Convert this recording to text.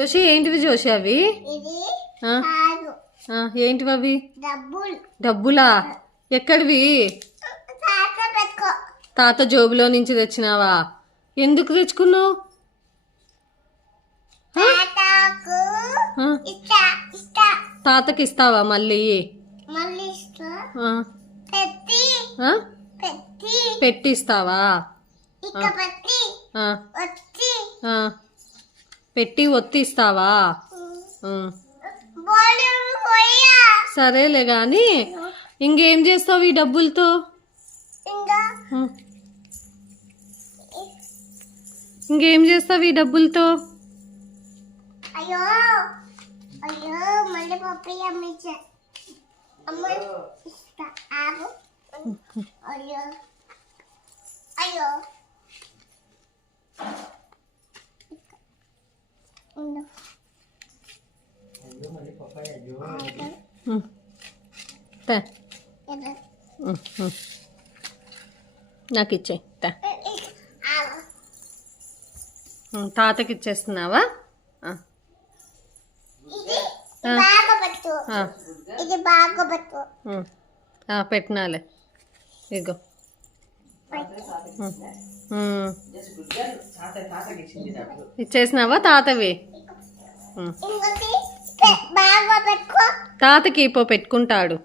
జోషి ఏంటివి జోషి అవి? ఏంటివి అవి? డబ్బులా? ఎక్కడివి? తాత జోబులో నుంచి తెచ్చినావా? ఎందుకు తెచ్చుకున్నావు? తాతకి ఇస్తావా మళ్ళీ? పెట్టిస్తావా? పెట్టి ఒత్తిస్తావా? సరేలే గాని ఇంకేం చేస్తావు ఈ డబ్బులతో? ఇంకేం చేస్తావు ఈ డబ్బులతో? అయ్యో అయ్యో మళ్ళీ పప్పు అమ్మించా అమ్మ ఇస్తా ఆగు అయ్యో అయ్యో నాకు ఇచ్చే తాతకి ఇచ్చేస్తున్నావా? పెట్టినాలే ఇగో ఇచ్చేసినావా తాతవి? తాతకి పో పెట్టుకుంటాడు.